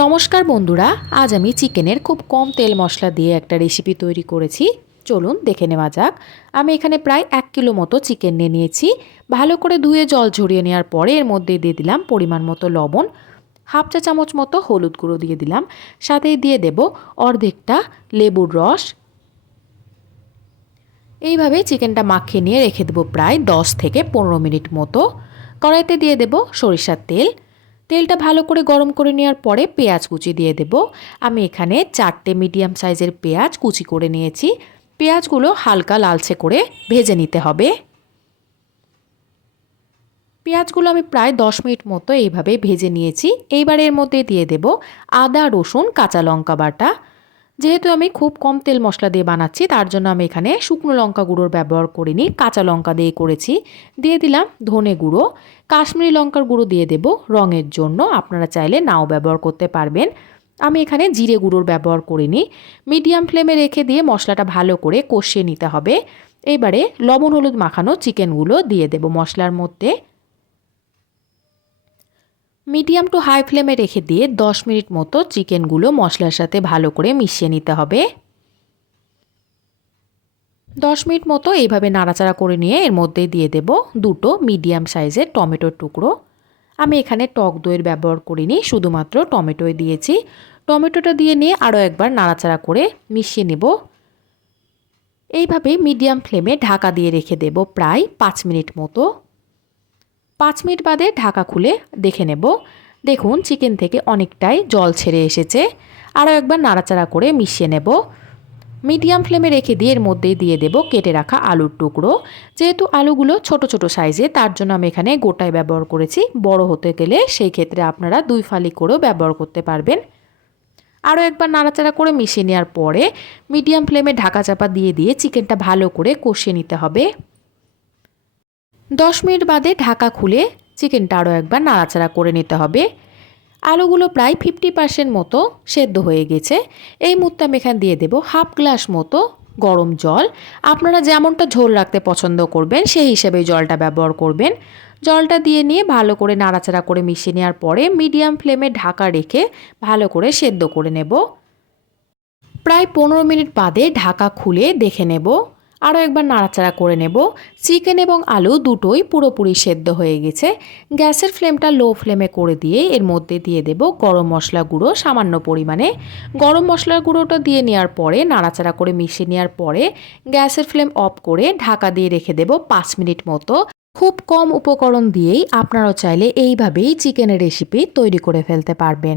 নমস্কার বন্ধুরা, আজ আমি চিকেনের খুব কম তেল মশলা দিয়ে একটা রেসিপি তৈরি করেছি। চলুন দেখে নেওয়া যাক। আমি এখানে প্রায় এক কিলো মতো চিকেন নিয়ে নিয়েছি। ভালো করে ধুয়ে জল ঝরিয়ে নেওয়ার পরে এর মধ্যে দিয়ে দিলাম পরিমাণ মতো লবণ। হাফ চা চামচ মতো হলুদ গুঁড়ো দিয়ে দিলাম। সাথে দিয়ে দেব অর্ধেকটা লেবুর রস। এইভাবে চিকেনটা মাখিয়ে নিয়ে রেখে দেবো প্রায় দশ থেকে পনেরো মিনিট মতো। কড়াইতে দিয়ে দেব সরিষার তেল। তেলটা ভালো করে গরম করে নেওয়ার পরে পেঁয়াজ কুচি দিয়ে দেব। আমি এখানে চারটে মিডিয়াম সাইজের পেঁয়াজ কুচি করে নিয়েছি। পেঁয়াজগুলো হালকা লালচে করে ভেজে নিতে হবে। পেঁয়াজগুলো আমি প্রায় দশ মিনিট মতো এইভাবে ভেজে নিয়েছি। এইবারের মধ্যে দিয়ে দেব আদা, রসুন, কাঁচা লঙ্কা বাটা। যেহেতু আমি খুব কম তেল মশলা দিয়ে বানাচ্ছি, তার জন্য আমি এখানে শুকনো লঙ্কা গুঁড়োর ব্যবহার করিনি, কাঁচা লঙ্কা দিয়ে করেছি। দিয়ে দিলাম ধনে গুঁড়ো। কাশ্মীরি লঙ্কার গুঁড়ো দিয়ে দেব রঙের জন্য, আপনারা চাইলে নাও ব্যবহার করতে পারবেন। আমি এখানে জিরে গুঁড়োর ব্যবহার করিনি। মিডিয়াম ফ্লেমে রেখে দিয়ে মশলাটা ভালো করে কষিয়ে নিতে হবে। এবারে লবণ হলুদ মাখানো চিকেনগুলো দিয়ে দেব মশলার মধ্যে। মিডিয়াম টু হাই ফ্লেমে রেখে দিয়ে 10 মিনিট মতো চিকেনগুলো মশলার সাথে ভালো করে মিশিয়ে নিতে হবে। 10 মিনিট মতো এইভাবে নাড়াচাড়া করে নিয়ে এর মধ্যে দিয়ে দেব দুটো মিডিয়াম সাইজের টমেটোর টুকরো। আমি এখানে টক দইয়ের ব্যবহার করিনি, শুধুমাত্র টমেটোই দিয়েছি। টমেটোটা দিয়ে নিয়ে আরও একবার নাড়াচাড়া করে মিশিয়ে নেব। এইভাবে মিডিয়াম ফ্লেমে ঢাকা দিয়ে রেখে দেব প্রায় পাঁচ মিনিট মতো। পাঁচ মিনিট বাদে ঢাকা খুলে দেখে নেব। দেখুন, চিকেন থেকে অনেকটাই জল ছেড়ে এসেছে। আরও একবার নাড়াচাড়া করে মিশিয়ে নেব। মিডিয়াম ফ্লেমে রেখে দিয়ে এর মধ্যেই দিয়ে দেব কেটে রাখা আলুর টুকরো। যেহেতু আলুগুলো ছোট ছোট সাইজে, তার জন্য আমি এখানে গোটায় ব্যবহার করেছি। বড় হতে গেলে সেই ক্ষেত্রে আপনারা দুই ফালি করেও ব্যবহার করতে পারবেন। আরও একবার নাড়াচাড়া করে মিশিয়ে নেওয়ার পরে মিডিয়াম ফ্লেমে ঢাকা চাপা দিয়ে দিয়ে চিকেনটা ভালো করে কষিয়ে নিতে হবে। দশ মিনিট বাদে ঢাকা খুলে চিকেনটা আরও একবার নাড়াচাড়া করে নিতে হবে। আলুগুলো প্রায় ফিফটি পার্সেন্ট মতো সেদ্ধ হয়ে গেছে। এই মুহূর্তে আমি এখানে দিয়ে দেবো হাফ গ্লাস মতো গরম জল। আপনারা যেমনটা ঝোল রাখতে পছন্দ করবেন, সেই হিসেবে জলটা ব্যবহার করবেন। জলটা দিয়ে নিয়ে ভালো করে নাড়াচাড়া করে মিশিয়ে নেওয়ার পরে মিডিয়াম ফ্লেমে ঢাকা রেখে ভালো করে সেদ্ধ করে নেব। প্রায় পনেরো মিনিট বাদে ঢাকা খুলে দেখে নেব। আরও একবার নাড়াচাড়া করে নেব। চিকেন এবং আলু দুটোই পুরোপুরি সেদ্ধ হয়ে গেছে। গ্যাসের ফ্লেমটা লো ফ্লেমে করে দিয়ে এর মধ্যে দিয়ে দেব গরম মশলা গুঁড়ো সামান্য পরিমাণে। গরম মশলার গুঁড়োটা দিয়ে নেওয়ার পরে, নাড়াচাড়া করে মিশিয়ে নেওয়ার পরে গ্যাসের ফ্লেম অফ করে ঢাকা দিয়ে রেখে দেব পাঁচ মিনিট মতো। খুব কম উপকরণ দিয়েই আপনারাও চাইলে এইভাবেই চিকেনের রেসিপি তৈরি করে ফেলতে পারবেন।